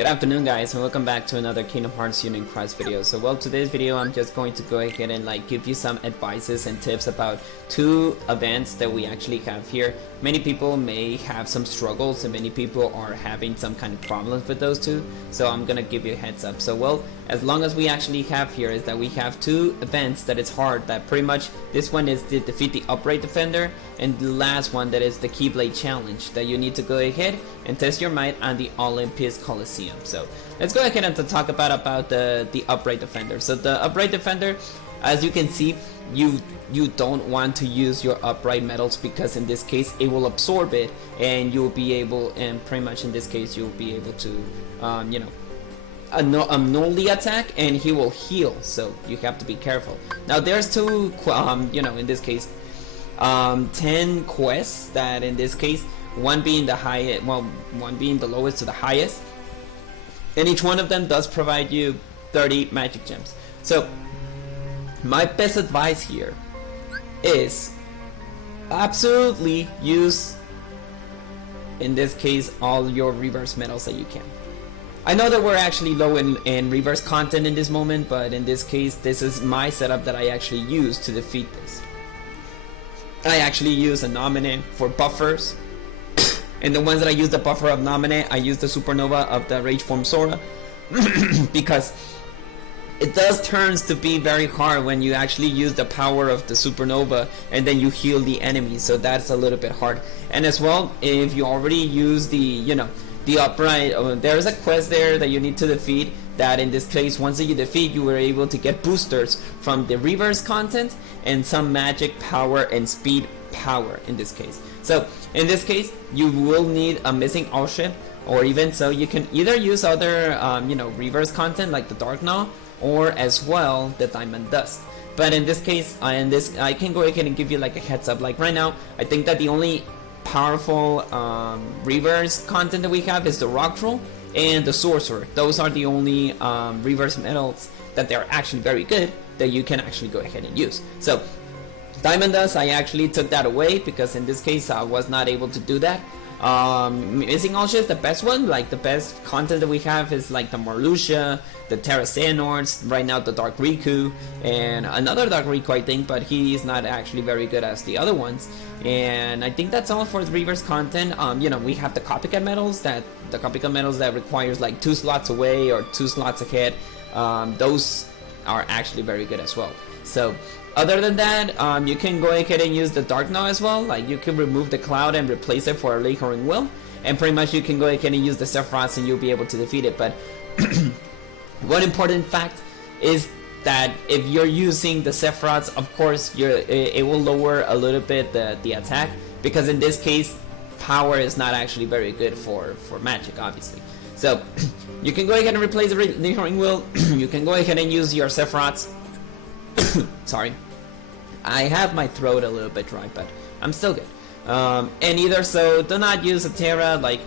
Good afternoon guys, and welcome back to another Kingdom Hearts Union Cross video. So well, today's video I'm just going to go ahead and give you some advices and tips about two events that we actually have here. Many people may have some struggles and many people are having some kind of problems with those two, so I'm gonna give you a heads up. So well, as long as we actually have here is that we have two events that it's hard, that pretty much this one is to defeat the upright defender, and the last one that is the Keyblade challenge that you need to go ahead and test your might on the Olympus Coliseum. So let's go ahead and talk about the upright defender. So the upright defender, as you can see, you don't want to use your upright metals, because in this case it will absorb it and you'll be able, and pretty much in this case you'll be able to annul the attack and he will heal, so you have to be careful. Now there's two in this case 10 quests that in this case, one being the highest, well, one being the lowest to the highest, and each one of them does provide you 30 magic gems. So my best advice here is absolutely use, in this case, all your reverse metals that you can. I know that we're actually low in reverse content in this moment, but in this case this is my setup that I actually use to defeat this. I actually use a Nominee for buffers, and the ones that I use the buffer of Nominee, I use the Supernova of the Rage Form Sora because it does turns to be very hard when you actually use the power of the Supernova and then you heal the enemy, so that's a little bit hard. And as well, if you already use the the upright, there's a quest there that you need to defeat, that in this case once you defeat you were able to get boosters from the reverse content and some magic power and speed power in this case. So in this case you will need a missing all ship, or even so you can either use other reverse content like the Dark Gnaw, or as well the Diamond Dust. But in this case, I can go ahead and give you like a heads up. Like right now I think that the only powerful reverse content that we have is the Rock Troll and the Sorcerer. Those are the only reverse metals that they're actually very good that you can actually go ahead and use. So Diamond Dust, I actually took that away because in this case I was not able to do that. Missing all ships, the best one, like the best content that we have is like the Marluxia, the Terra Xehanorts, right now the Dark Riku, and another Dark Riku I think, but he is not actually very good as the other ones. And I think that's all for the reverse content. We have the copycat metals that requires like 2 slots away or 2 slots ahead. Those are actually very good as well. So other than that, you can go ahead and use the Dark Gnaw as well. Like you can remove the cloud and replace it for a Lingering Will, and pretty much you can go ahead and use the Sephiroths and you'll be able to defeat it. But one important fact is that if you're using the Sephiroths, of course it will lower a little bit the attack, because in this case power is not actually very good for magic, obviously. So you can go ahead and replace the Lingering Will. You can go ahead and use your Sephiroths. Sorry, I have my throat a little bit dry, but I'm still good. And either so, do not use a Terra. Like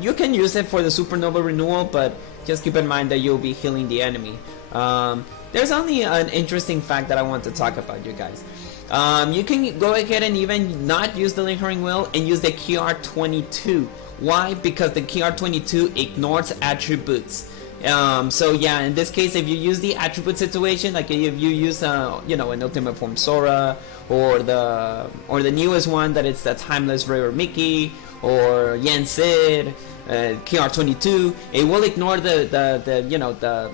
you can use it for the Supernova renewal, but just keep in mind that you'll be healing the enemy. There's only an interesting fact that I want to talk about, you guys. You can go ahead and even not use the Lingering Will and use the KR22. Why? Because the KR22 ignores attributes. So yeah, in this case, if you use the attribute situation, like if you use an Ultimate Form Sora, or the newest one that it's the Timeless River Mickey, or Yen Sid, KR22, it will ignore the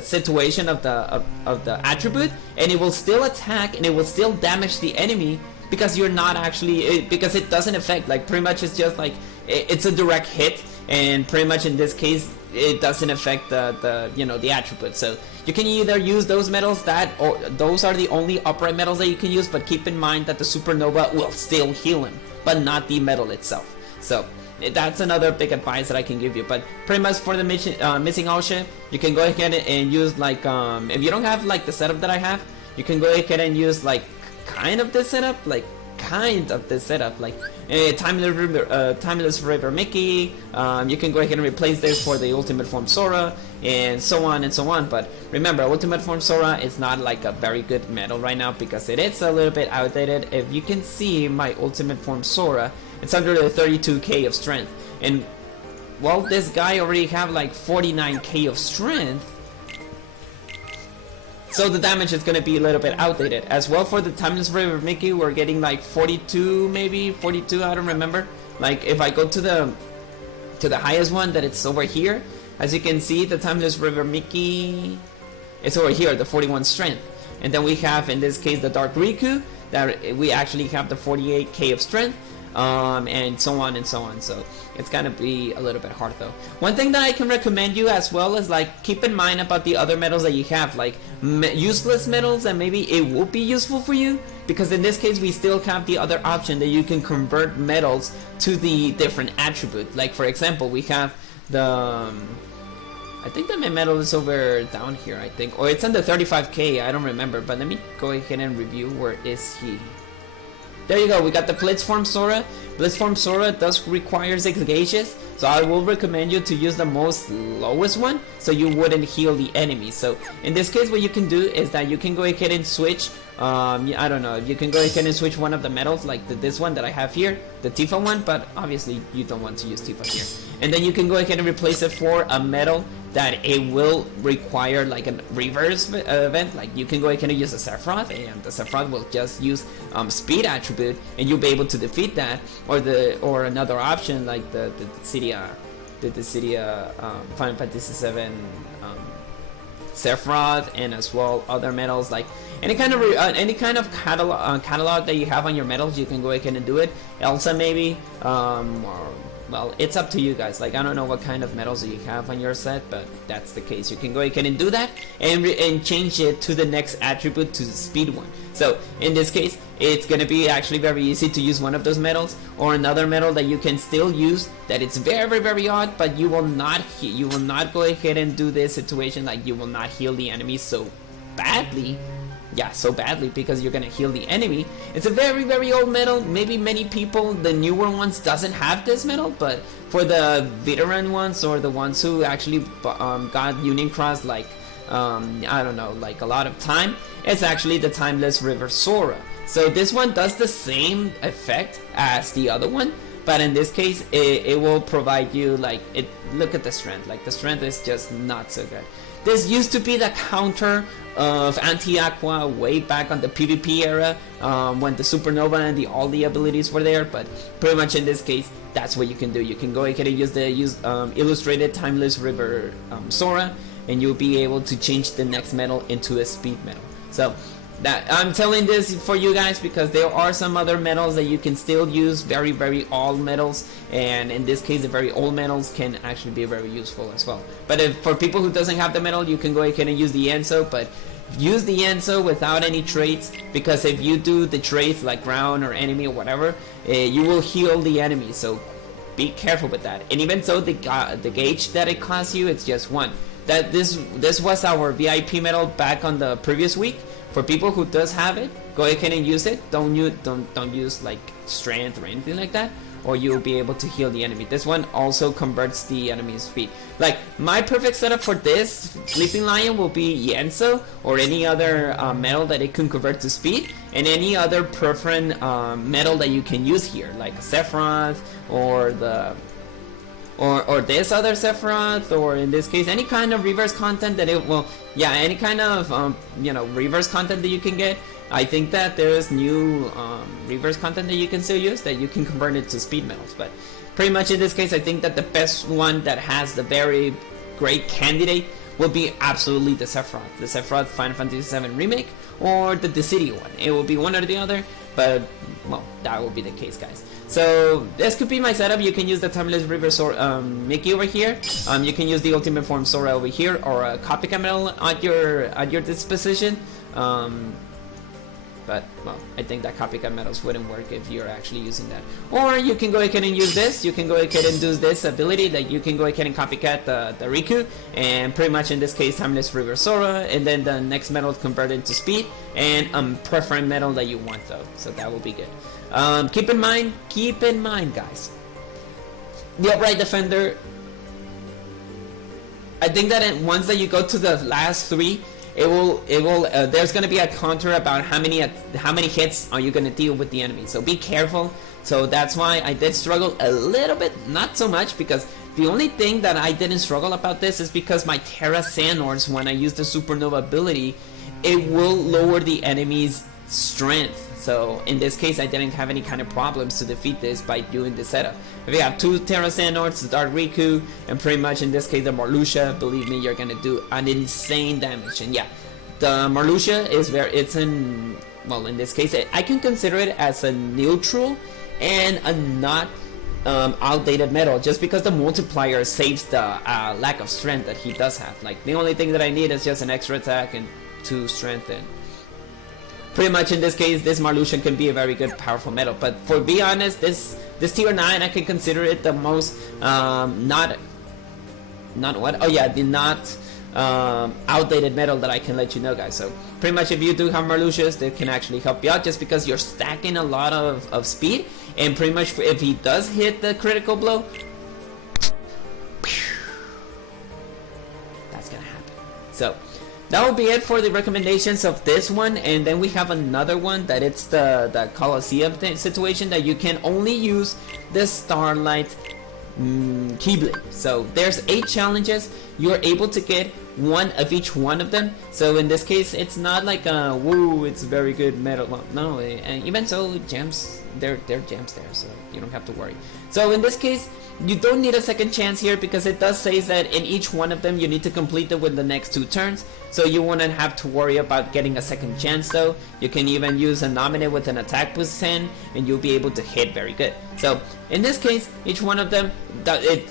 situation of the attribute, and it will still attack and it will still damage the enemy, because you're not actually because it doesn't affect, like pretty much it's just like it's a direct hit, and pretty much in this case it doesn't affect the attribute. So you can either use those metals, or those are the only upright metals that you can use, but keep in mind that the Supernova will still heal him, but not the metal itself. So that's another big advice that I can give you. But pretty much for the missing all ship, you can go ahead and use like if you don't have like the setup that I have, you can go ahead and use like kind of this setup, like Timeless River Mickey. You can go ahead and replace this for the Ultimate Form Sora, and so on and so on. But remember, Ultimate Form Sora is not like a very good metal right now because it is a little bit outdated. If you can see my Ultimate Form Sora, it's under the 32k of strength, and well, this guy already have like 49k of strength, so the damage is gonna be a little bit outdated. As well for the Timeless River Mickey, we're getting like 42, maybe 42. I don't remember. Like if I go to the highest one, that it's over here. As you can see, the Timeless River Mickey, it's over here, the 41 strength. And then we have, in this case, the Dark Riku, that we actually have the 48k of strength, and so on and so on. So it's gonna be a little bit hard though. One thing that I can recommend you as well is like keep in mind about the other medals that you have, like useless medals that maybe it will be useful for you, because in this case we still have the other option that you can convert medals to the different attribute. Like for example, we have the I think that my medal is over down here, I think, or it's under 35k, I don't remember, but let me go ahead and review. Where is he? There you go, we got the Blitzform Sora. Blitzform Sora does require 6 gauges, so I will recommend you to use the most lowest one so you wouldn't heal the enemy. So in this case, what you can do is that you can go ahead and switch, I don't know, you can go ahead and switch one of the medals, like this one that I have here, the Tifa one, but obviously you don't want to use Tifa here. And then you can go ahead and replace it for a medal that it will require like a reverse event. Like you can go ahead and use a Sephiroth, and the Sephiroth will just use speed attribute, and you'll be able to defeat that. Or another option like the Final Fantasy VII Sephiroth, and as well other medals, like any kind of catalog that you have on your medals, you can go ahead and do it. Elsa maybe, or well, it's up to you guys. Like I don't know what kind of medals you have on your set, but that's the case. You can go ahead and do that and change it to the next attribute, to the speed one. So in this case, it's gonna be actually very easy to use one of those medals, or another medal that you can still use that it's very, very odd, but you will not go ahead and do this situation, like you will not heal the enemy so badly. Yeah, so badly, because you're gonna heal the enemy. It's a very, very old medal. Maybe many people, the newer ones, doesn't have this medal, but for the veteran ones, or the ones who actually got Union Cross, like I don't know, like a lot of time, it's actually the Timeless River Sora. So this one does the same effect as the other one, but in this case it will provide you like it. Look at the strength. Like the strength is just not so good. This used to be the counter of Anti-Aqua way back on the PvP era, when the Supernova and all the abilities were there, but pretty much in this case, that's what you can do. You can go ahead and use the illustrated Timeless River Sora, and you'll be able to change the next medal into a speed medal. So that I'm telling this for you guys because there are some other medals that you can still use, very, very old medals, and in this case the very old medals can actually be very useful as well. But if for people who doesn't have the medal, you can go ahead and use the Enso, but use the Enso without any traits, because if you do the traits like ground or enemy or whatever, you will heal the enemy, so be careful with that. And even so, the gauge that it costs you, it's just 1. That this was our VIP medal back on the previous week. For people who does have it, go ahead and use it. Don't use like strength or anything like that, or you'll be able to heal the enemy. This one also converts the enemy's speed. Like my perfect setup for this Sleeping Lion will be Yenso, or any other medal that it can convert to speed, and any other preferred medal that you can use here, like Sephiroth, or the or this other Sephiroth, or in this case any kind of reverse content that it will, yeah, any kind of reverse content that you can get. I think that there is new reverse content that you can still use, that you can convert it to speed medals. But pretty much in this case, I think that the best one that has the very great candidate will be absolutely the Sephiroth Final Fantasy VII Remake, or the Dissidia one. It will be one or the other, but well, that will be the case, guys. So this could be my setup. You can use the Timeless River Sora, Mickey over here. You can use the Ultimate Form Sora over here, or a copycat medal at your disposition. But well, I think that copycat medals wouldn't work if you're actually using that. Or you can go ahead and use this. You can go ahead and do this ability that you can go ahead and copycat the Riku, and pretty much in this case Timeless River Sora, and then the next medal converted to speed, and preferred medal that you want though. So that will be good. Keep in mind, guys, the Upright Defender, I think that once that you go to the last 3, it will there's gonna be a counter about how many hits are you gonna deal with the enemy. So be careful. So that's why I did struggle a little bit, not so much, because The only thing that I didn't struggle about this is because my Terra Xehanort, when I use the Supernova ability, it will lower the enemy's strength. So in this case, I didn't have any kind of problems to defeat this by doing the setup. If you have 2 Terra Xehanorts, Dark Riku, and pretty much in this case the Marluxia, believe me, you're gonna do an insane damage. And yeah, the Marluxia is well, in this case, I can consider it as a neutral and a not outdated metal, just because the multiplier saves the lack of strength that he does have. Like, the only thing that I need is just an extra attack and 2 strength, and pretty much in this case, this Marluxia can be a very good, powerful metal. But for be honest, this tier 9, I can consider it the most not outdated metal that I can let you know, guys. So pretty much, if you do have Marluxias, they can actually help you out, just because you're stacking a lot of speed, and pretty much if he does hit the critical blow, that's gonna happen. So that will be it for the recommendations of this one, and then we have another one that it's the Colosseum situation, that you can only use the Starlight Keyblade. So there's 8 challenges. You're able to get 1 of each one of them. So in this case, it's not like a woo, it's very good metal. Well, no, and even so, gems, they're gems there, so you don't have to worry. So in this case, you don't need a second chance here, because it does say that in each one of them you need to complete it with the next 2 turns. So you won't have to worry about getting a second chance though. You can even use a nominate with an attack boost 10, and you'll be able to hit very good. So in this case, each one of them,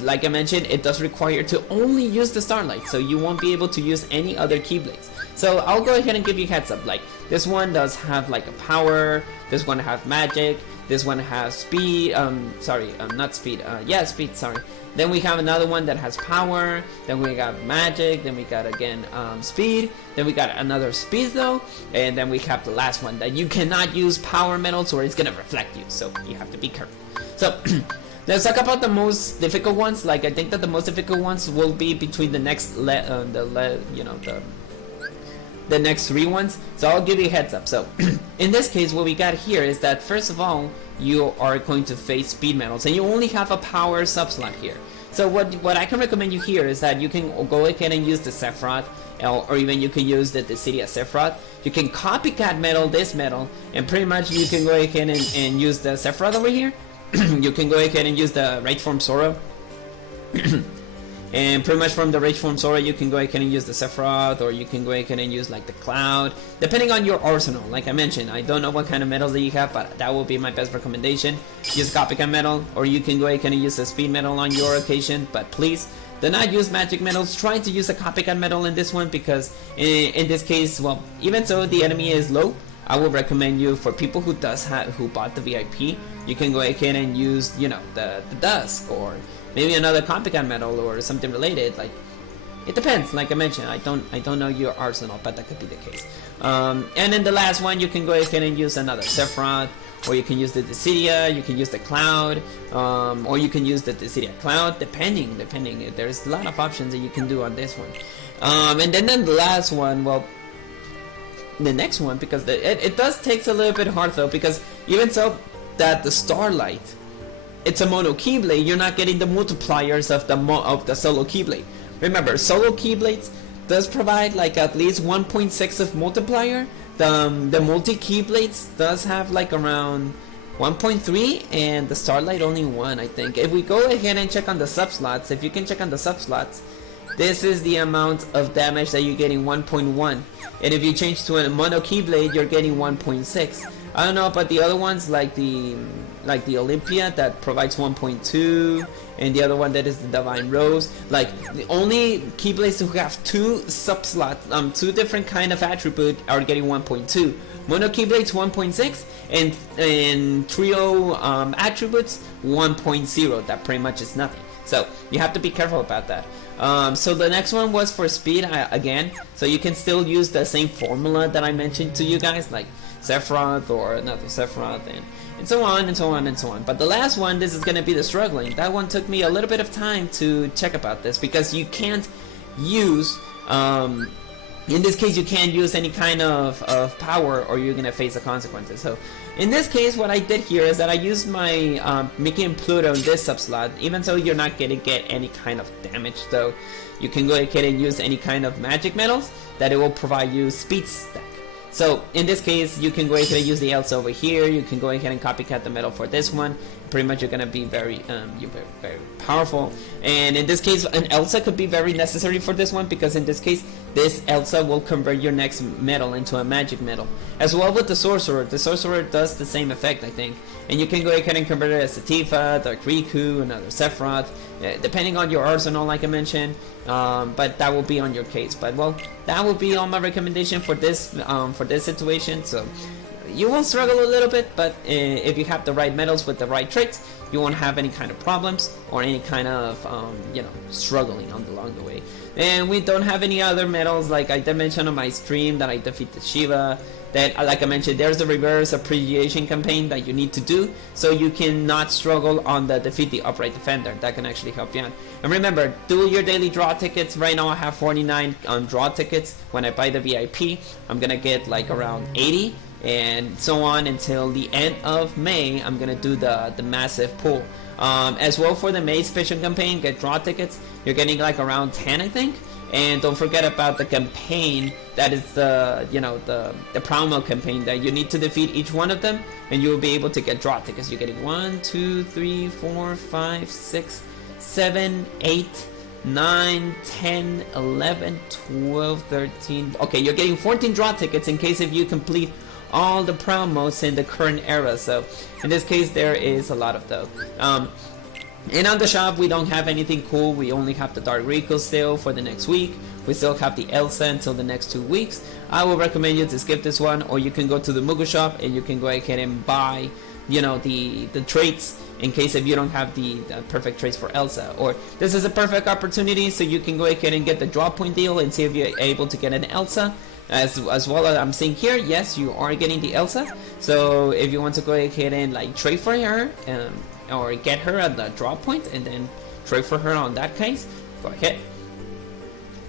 like I mentioned, it does require to only use the Starlight, so you won't be able to use any other Keyblades. So I'll go ahead and give you heads up. Like, this one does have like a power, this one has magic, this one has speed, not speed, speed, sorry. Then we have another one that has power, then we got magic, then we got again speed, then we got another speed though, and then we have the last one that you cannot use power metals or it's gonna reflect you, so you have to be careful. So let's talk about the most difficult ones. Like, I think that the most difficult ones will be between the next the next 3 ones. So I'll give you a heads up. So in this case, what we got here is that first of all, you are going to face speed metals, and you only have a power sub-slot here. So what I can recommend you here is that you can go ahead and use the Sephiroth, or even you can use the Dissidia Sephiroth. You can copycat metal this metal, and pretty much you can go ahead and use the Sephiroth over here. You can go ahead and use the Rage Form Sora. And pretty much from the Rage Form Sora, you can go ahead and use the Sephiroth, or you can go ahead and use like the Cloud, depending on your arsenal. Like I mentioned, I don't know what kind of metals that you have, but that will be my best recommendation. Use copycat metal, or you can go ahead and use a speed metal on your occasion, but please do not use magic metals. Try to use a copycat metal in this one, because in this case, well, even so the enemy is low, I would recommend you, for people who bought the VIP, you can go ahead and use, you know, the Dusk, or maybe another copycat metal or something related. Like, it depends. Like I mentioned, I don't know your arsenal, but that could be the case. And then the last one, you can go ahead and use another Sephiroth, or you can use the Dissidia, you can use the Cloud, or you can use the Dissidia Cloud, depending. There's a lot of options that you can do on this one. And then the last one, well, the next one, because it does takes a little bit hard though, because even so that the Starlight, it's a mono Keyblade, you're not getting the multipliers of the solo Keyblade. Remember, solo Keyblades does provide like at least 1.6 of multiplier. The multi Keyblades does have like around 1.3, and the Starlight only 1, I think. If we go ahead and check on the subslots, if you can check on the subslots, this is the amount of damage that you're getting, 1.1. And if you change to a mono Keyblade, you're getting 1.6. I don't know about the other ones, like the Olympia that provides 1.2, and the other one that is the Divine Rose. Like, the only Keyblades who have 2 subslots, 2 different kind of attribute are getting 1.2. Mono Keyblades 1.6, and trio attributes 1.0. That pretty much is nothing. So you have to be careful about that. So the next one was for speed again. So you can still use the same formula that I mentioned to you guys, like Sephiroth or another Sephiroth, and so on and so on and so on. But the last one, this is going to be the struggling. That one took me a little bit of time to check about this, because you can't use in this case you can't use any kind of power or you're gonna face the consequences. So in this case what I did here is that I used my Mickey and Pluto in this sub-slot, even so you're not gonna get any kind of damage, so you can go ahead and use any kind of magic metals that it will provide you speed stack. So in this case you can go ahead and use the Elsa over here, you can go ahead and copycat the metal for this one. Pretty much you're gonna be very very powerful, and in this case an Elsa could be very necessary for this one, because in this case this Elsa will convert your next metal into a magic metal. As well with the sorcerer does the same effect, I think, and you can go ahead and convert it as a Tifa, Dark Riku, another Sephiroth, depending on your arsenal like I mentioned, but that will be on your case. But well, that will be all my recommendation for this situation. So you will struggle a little bit, but if you have the right metals with the right traits, you won't have any kind of problems or any kind of struggling along the way. And we don't have any other metals, like I did mention on my stream, that I defeated Shiva. That, like I mentioned, there's the reverse appreciation campaign that you need to do, so you cannot struggle on the defeat the upright defender. That can actually help you out. And remember, do your daily draw tickets. Right now I have 49 draw tickets. When I buy the VIP, I'm gonna get like around 80, and so on until the end of May. I'm gonna do the massive pool. As well for the May special campaign, get draw tickets. You're getting like around 10, I think. And don't forget about the campaign, that is the promo campaign, that you need to defeat each one of them and you will be able to get draw tickets. You're getting 1, 2, 3, 4, 5, 6, 7, 8, 9, 10, 11, 12, 13. Okay, you're getting 14 draw tickets in case if you complete all the promos in the current era. So in this case there is a lot of those. And on the shop we don't have anything cool. We only have the Dark Rico still for the next week. We still have the Elsa until the next 2 weeks. I will recommend you to skip this one, or you can go to the Mugu shop and you can go ahead and buy the traits in case if you don't have the perfect traits for Elsa. Or this is a perfect opportunity so you can go ahead and get the drop point deal and see if you're able to get an Elsa. As well as I'm seeing here, yes, you are getting the Elsa. So if you want to go ahead and like trade for her, or get her at the drop point and then trade for her on that case, go ahead.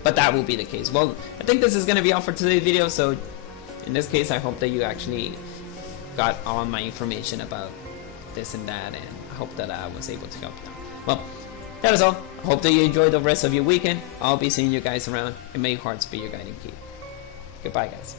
But that will be the case. Well, I think this is going to be all for today's video. So in this case, I hope that you actually got all my information about this and that, and I hope that I was able to help you out. Well, that is all. I hope that you enjoy the rest of your weekend. I'll be seeing you guys around, and may your hearts be your guiding key. Goodbye, guys.